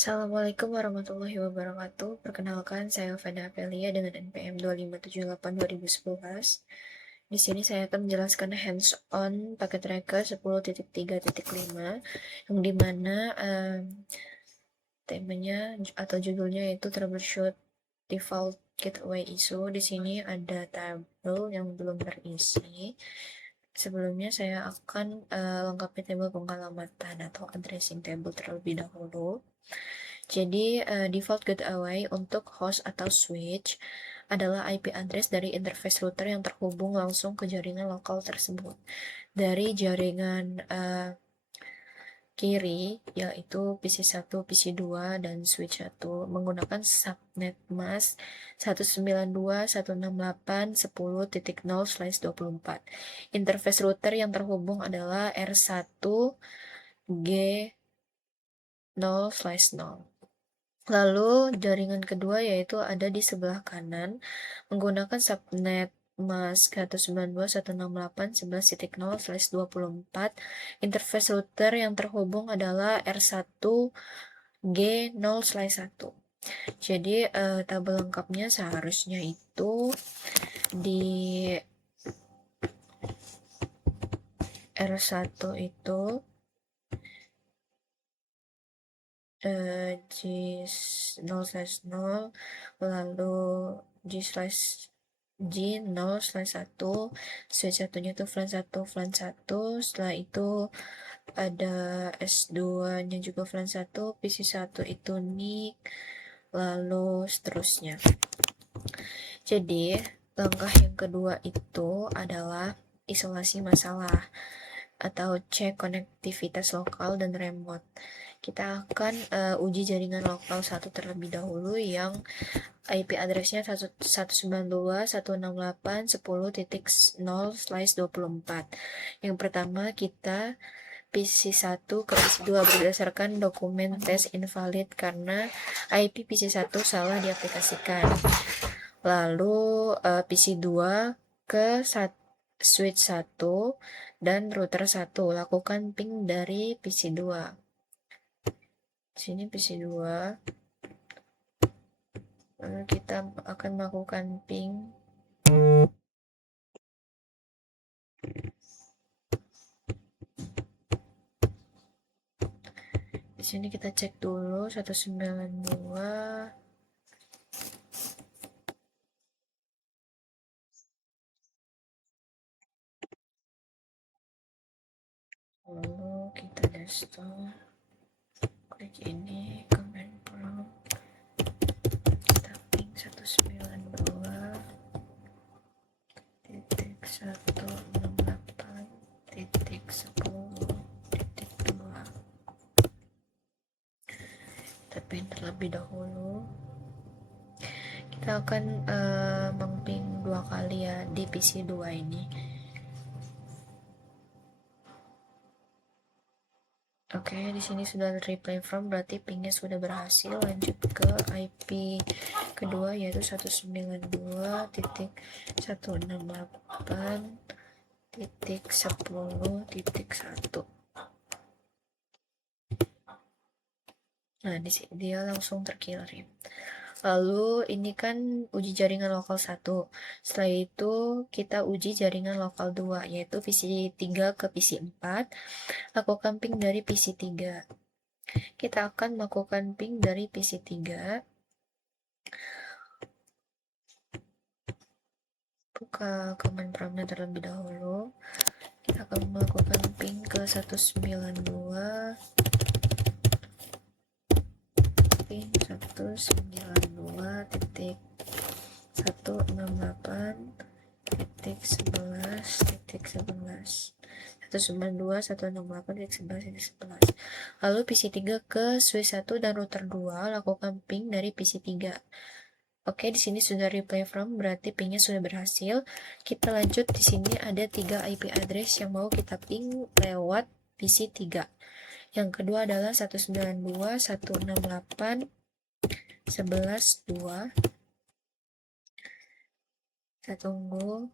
Assalamualaikum warahmatullahi wabarakatuh. Perkenalkan, saya Fada Apelia dengan NPM 2578-2011. Di sini saya akan menjelaskan hands-on paket tracker 10.3.5 yang dimana temanya atau judulnya itu troubleshoot default gateway issue. Di sini ada tabel yang belum terisi. Sebelumnya saya akan lengkapi tabel pengalamatan atau addressing table terlebih dahulu. Jadi, default gateway untuk host atau switch adalah IP address dari interface router yang terhubung langsung ke jaringan lokal tersebut. Dari jaringan kiri, yaitu PC1, PC2, dan switch 1 menggunakan subnet mask 192.168.10.0/24. Interface router yang terhubung adalah R1G0/0. Lalu jaringan kedua yaitu ada di sebelah kanan menggunakan subnet mask 192.168.11.0/24. Interface router yang terhubung adalah R1G0/1. Jadi tabel lengkapnya seharusnya itu di R1 itu G0/0, lalu G0/1, switch satunya itu flange 1, flange 1, setelah itu ada S2 nya juga flange 1, PC1 itu NIC, lalu seterusnya. Jadi langkah yang kedua itu adalah isolasi masalah atau cek konektivitas lokal dan remote. Kita akan uji jaringan lokal 1 terlebih dahulu yang IP addressnya 192.168.10.0/24. Yang pertama kita PC1 ke PC2 berdasarkan dokumen tes invalid karena IP PC1 salah diaplikasikan. Lalu PC2 ke switch 1 dan router 1, lakukan ping dari PC2. Sini PC2. Lalu kita akan melakukan ping. Di sini kita cek dulu 192. Lalu kita desktop. Klik ini command prompt. Kita ping 192.168.10.2. Kita ping terlebih dahulu. Kita akan mengping 2 kali ya di PC2 ini. Oke, di sini sudah reply from, berarti pingnya sudah berhasil. Lanjut ke IP kedua yaitu 192.168.10.1. Nah, di sini dia langsung terkirim. Lalu ini kan uji jaringan lokal 1. Setelah itu kita uji jaringan lokal 2 yaitu PC3 ke PC4. Lakukan ping dari PC3. Kita akan melakukan ping dari PC3. Buka command promptnya terlebih dahulu. Kita akan melakukan ping ke 192. Ping 192.168.11.11. 192.168.11.11. Lalu PC3 ke switch 1 dan router 2, lakukan ping dari PC3. Oke, di sini sudah reply from, berarti pingnya sudah berhasil. Kita lanjut, di sini ada 3 IP address yang mau kita ping lewat PC3. Yang kedua adalah 192.168.11.2. Kita tunggu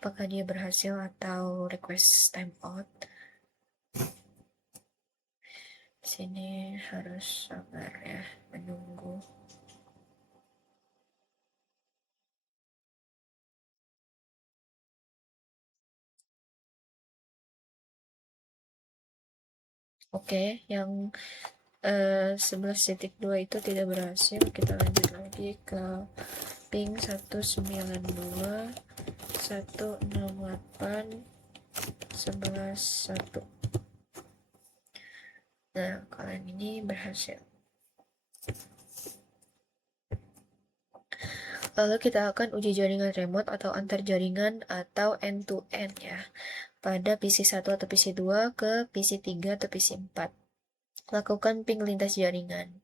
apakah dia berhasil atau request timeout. Di Sini harus sabar ya, menunggu. Oke, yang 11.2 itu tidak berhasil. Kita lanjut lagi ke ping 192 168 11.1. Nah, kalau yang ini berhasil. Lalu kita akan uji jaringan remote atau antar jaringan atau end to end ya, pada PC1 atau PC2 ke PC3 atau PC4. Lakukan ping lintas jaringan.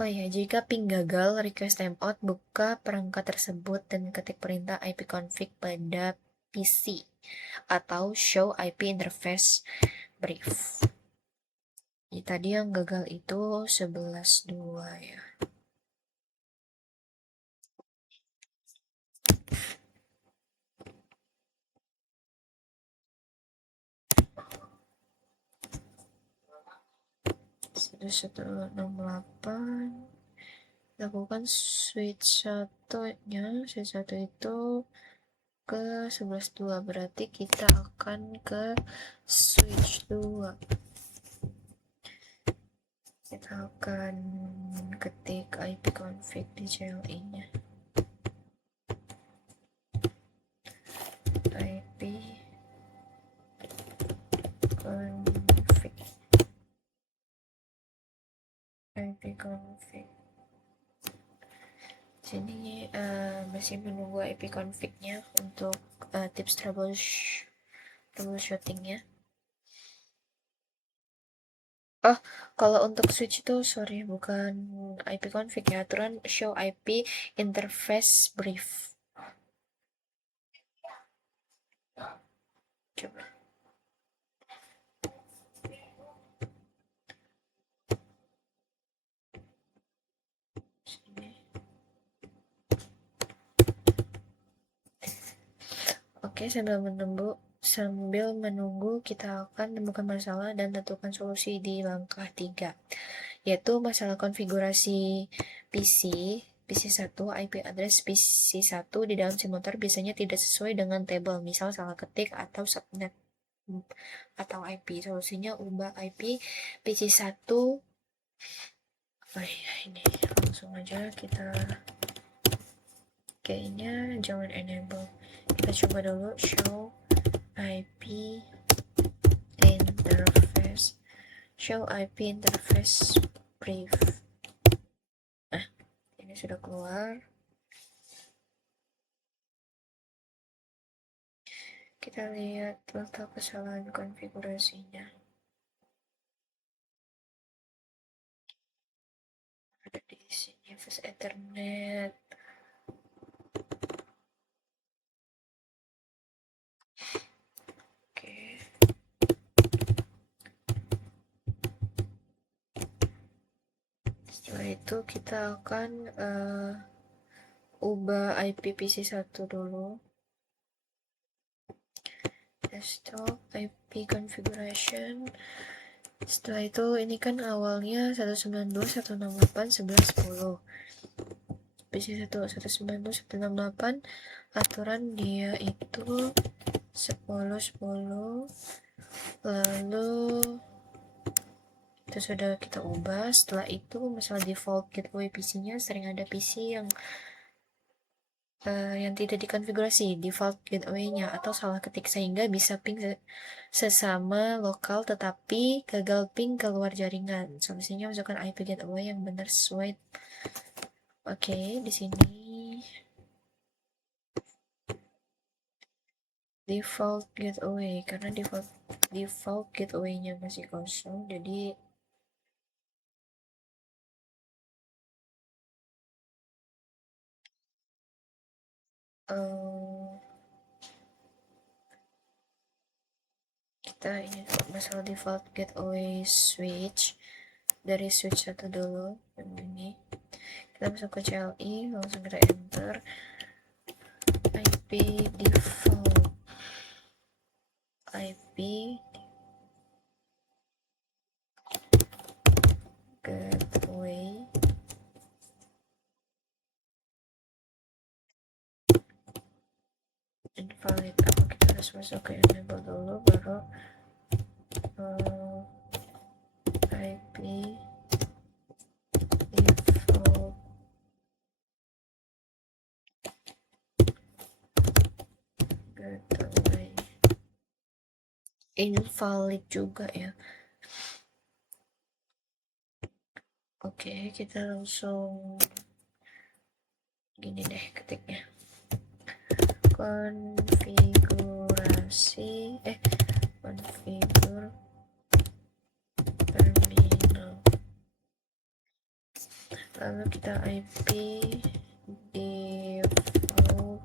Oh ya, jika ping gagal, request timeout, buka perangkat tersebut dan ketik perintah ipconfig pada PC atau show IP interface brief. Jadi tadi yang gagal itu 11.2 ya. Satu 168. Lakukan switch satunya, switch satu itu ke 11.2, berarti kita akan ke switch 2. Kita akan ketik ipconfig di CLI nya, ipconfig. Sini masih menunggu ipconfig-nya untuk tips troubleshooting-nya. Oh, kalau untuk switch itu sorry, bukan ipconfig ya, aturan show IP interface brief. Coba. Sini. Oke, sambil menunggu kita akan temukan masalah dan tentukan solusi di langkah 3, yaitu masalah konfigurasi PC1 IP address PC1 di dalam simulator biasanya tidak sesuai dengan tabel, misal salah ketik atau subnet atau IP. Solusinya ubah IP PC1. Oh iya, ini langsung aja kita, kayaknya jangan enable. Kita coba dulu show IP interface brief. Nah, ini sudah keluar. Kita lihat letak kesalahan konfigurasinya. Ada di sini, fast Ethernet. Oke. Setelah itu kita akan ubah IP PC1 dulu. Desktop IP configuration. Setelah itu ini kan awalnya 192.168.11.10. PC1 192.168, aturan dia itu 10.10. Lalu itu sudah kita ubah. Setelah itu masalah default gateway PC-nya, sering ada PC yang tidak dikonfigurasi default gateway-nya atau salah ketik sehingga bisa ping sesama lokal tetapi gagal ping keluar jaringan. Solusinya masukkan IP gateway yang benar sesuai. Oke, di sini default gateway, karena default gateway-nya masih kosong, jadi kita ini masalah default gateway switch, dari switch 1 dulu yang ini. Kita masuk ke CLI, langsung kita enter. IP default IP gateway invalid. Apa kita harus masuk ke enable dulu baru IP default gateway invalid juga ya. Oke, kita langsung gini deh ketiknya, konfigurasi konfigur terminal, lalu kita IP default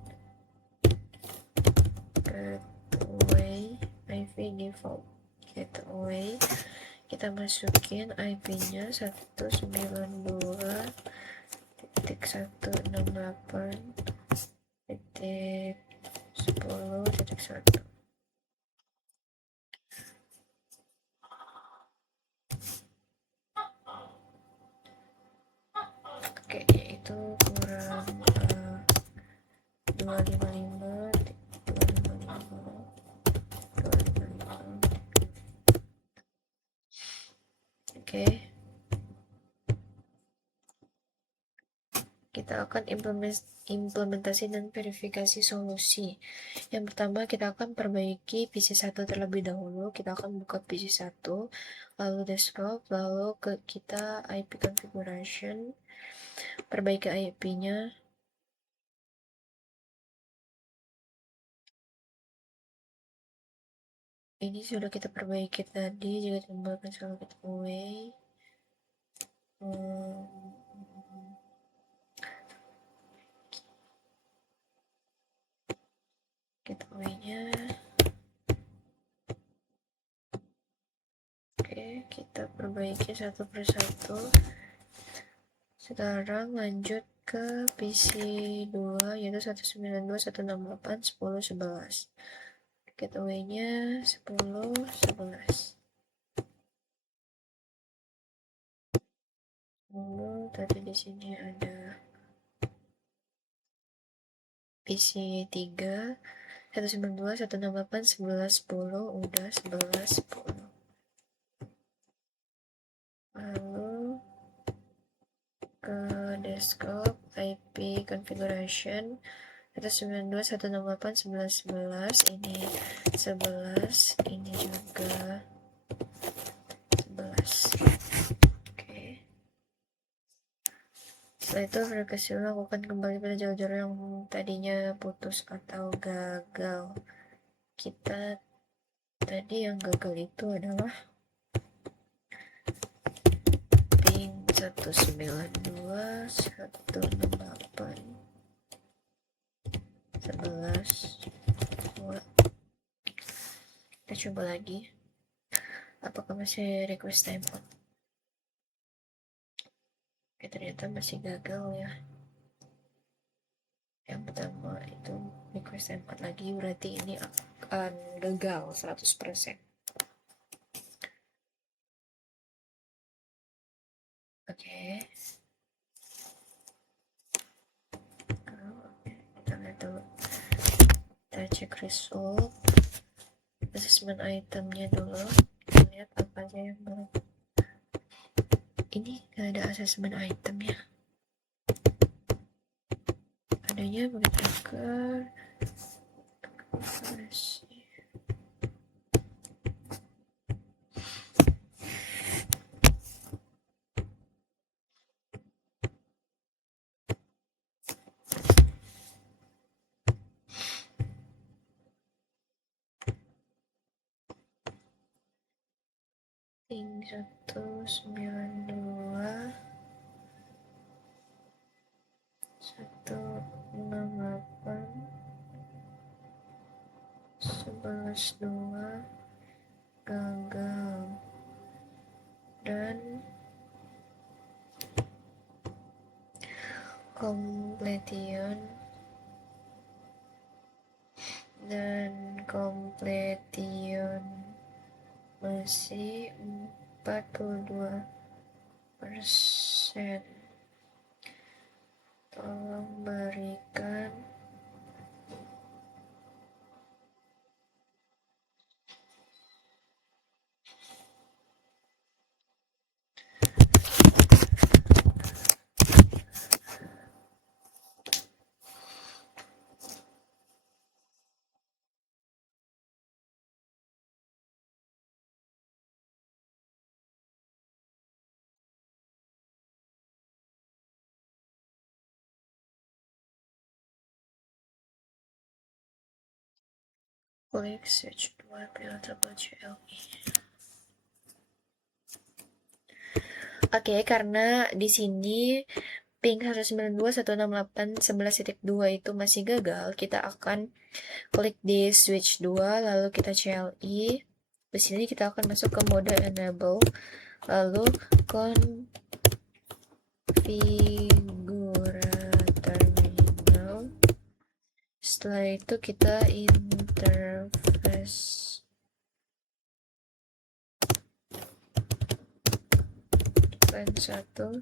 gateway, IP default gateway, kita masukin IP-nya 192.168.10.1. kayaknya itu kurang 255 Oke, kita akan implementasi dan verifikasi solusi. Yang pertama, kita akan perbaiki PC1 terlebih dahulu. Kita akan buka PC1, lalu desktop, lalu kita IP configuration, perbaiki IP-nya. Ini sudah kita perbaiki tadi, jika ditambahkan selalu gateway. Gateway-nya. Oke, kita perbaiki satu persatu. Sekarang lanjut ke PC2 yaitu 192.168.10.11. Gateway-nya 10.11. Lalu tadi di sini ada PC3 192.168.11.10 udah 11.10. Lalu ke desktop IP configuration 192.168.11.11, ini 11, ini juga 11. Oke. Setelah itu verifikasi lakukan kembali pada jalur-jalur yang tadinya putus atau gagal. Kita tadi yang gagal itu adalah ping 192.168.11.2. Kita coba lagi, apakah masih request timeout. Oke, ternyata masih gagal ya. Yang pertama itu request timeout lagi, berarti ini akan gagal 100%. Oke. Kita lihat dulu. Kita cek result. Assessment itemnya dulu. Kita lihat apa aja yang belum. Ini gak ada assessment itemnya. Adanya pakai tracker. Ping 192.168.11.2 gagal, dan completion dan completion masih 42%. Tolong berikan klik switch 2 pilih WCLI. Oke, karena di sini ping 192.168.11.2 itu masih gagal, kita akan klik di switch 2 lalu kita CLI. Di sini kita akan masuk ke mode enable, lalu configure terminal. Setelah itu kita interface LAN 1,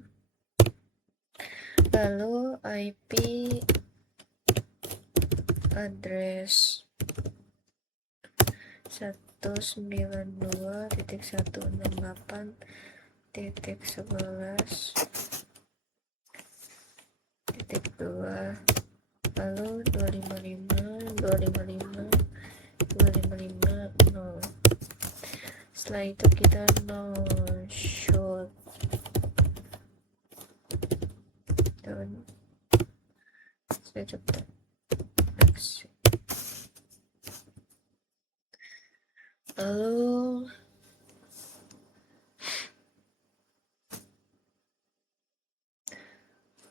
lalu IP address 192.168.11.2, lalu 255.255.255.0. Setelah itu kita no shoot down. Saya coba exit. Lalu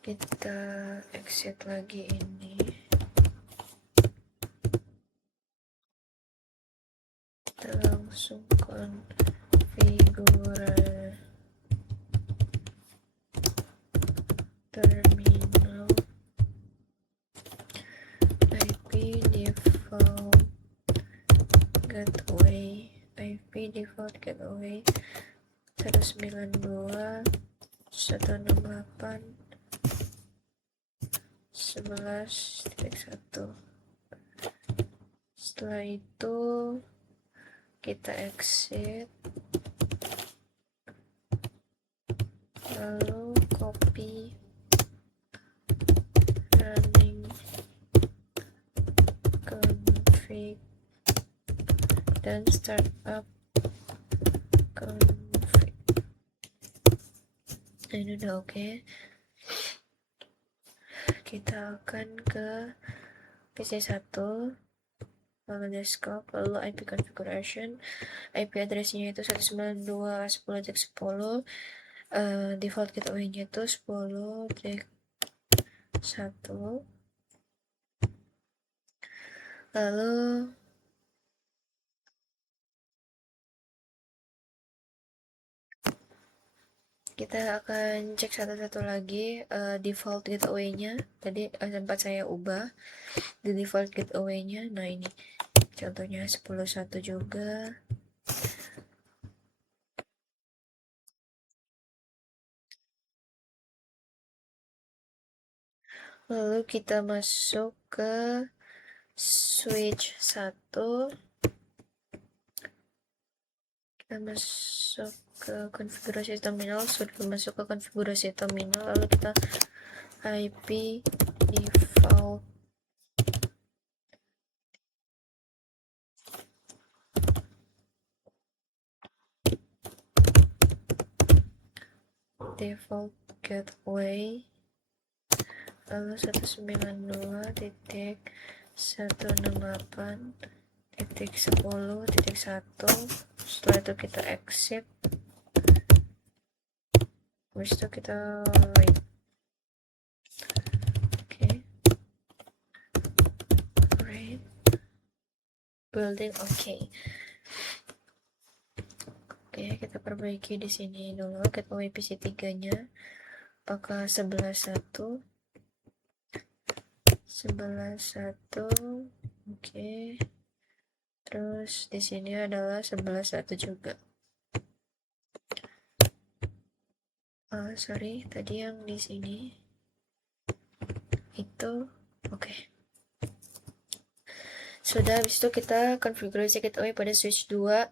kita exit lagi ini. Kita langsung configure terminal. IP default gateway 192.168.11.1. Setelah itu kita exit, lalu copy running config dan startup config. Ini udah oke. Kita akan ke PC1, lalu desktop, lalu IP configuration. IP address-nya itu 192.10.10. Default gateway-nya itu 10.1. Lalu kita akan cek satu-satu lagi default gateway-nya. Tadi sempat saya ubah di default gateway-nya. Nah ini contohnya 10.1 juga. Lalu kita masuk ke switch 1. Kita masuk ke konfigurasi terminal. Sudah masuk ke konfigurasi terminal, lalu kita IP default gateway, lalu 192.168.10.1. Setelah itu kita exit, habis itu kita wait. Oke, right, building oke. Oke, kita perbaiki di sini dulu gateway PC3-nya. Apakah 11.1? 11.1 Oke. Terus di sini adalah 11.1 juga. Sorry, tadi yang di sini itu oke. Sudah, habis itu kita konfigurasi gateway pada switch 2.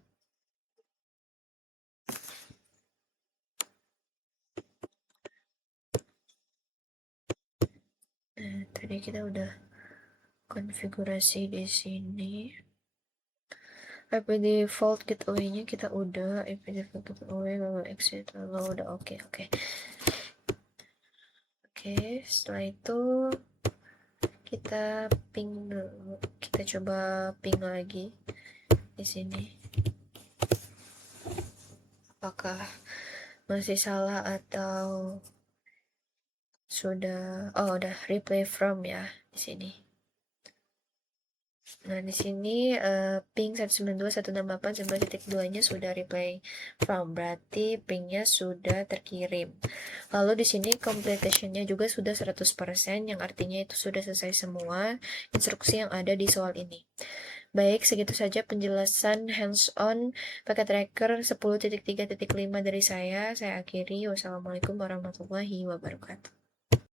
Nah, tadi kita udah konfigurasi di sini. IP default gateway-nya kita udah, IP default gateway lalu exit lalu udah oke. Oke, setelah itu kita ping dulu. Kita coba ping lagi di sini. Apakah masih salah atau sudah udah replay from ya di sini. Nah, di sini ping 192.168.11.2-nya sudah replay from, berarti pingnya sudah terkirim. Lalu di sini completion-nya juga sudah 100%, yang artinya itu sudah selesai semua instruksi yang ada di soal ini. Baik, segitu saja penjelasan hands-on paket tracker 10.3.5 dari saya. Saya akhiri. Wassalamualaikum warahmatullahi wabarakatuh.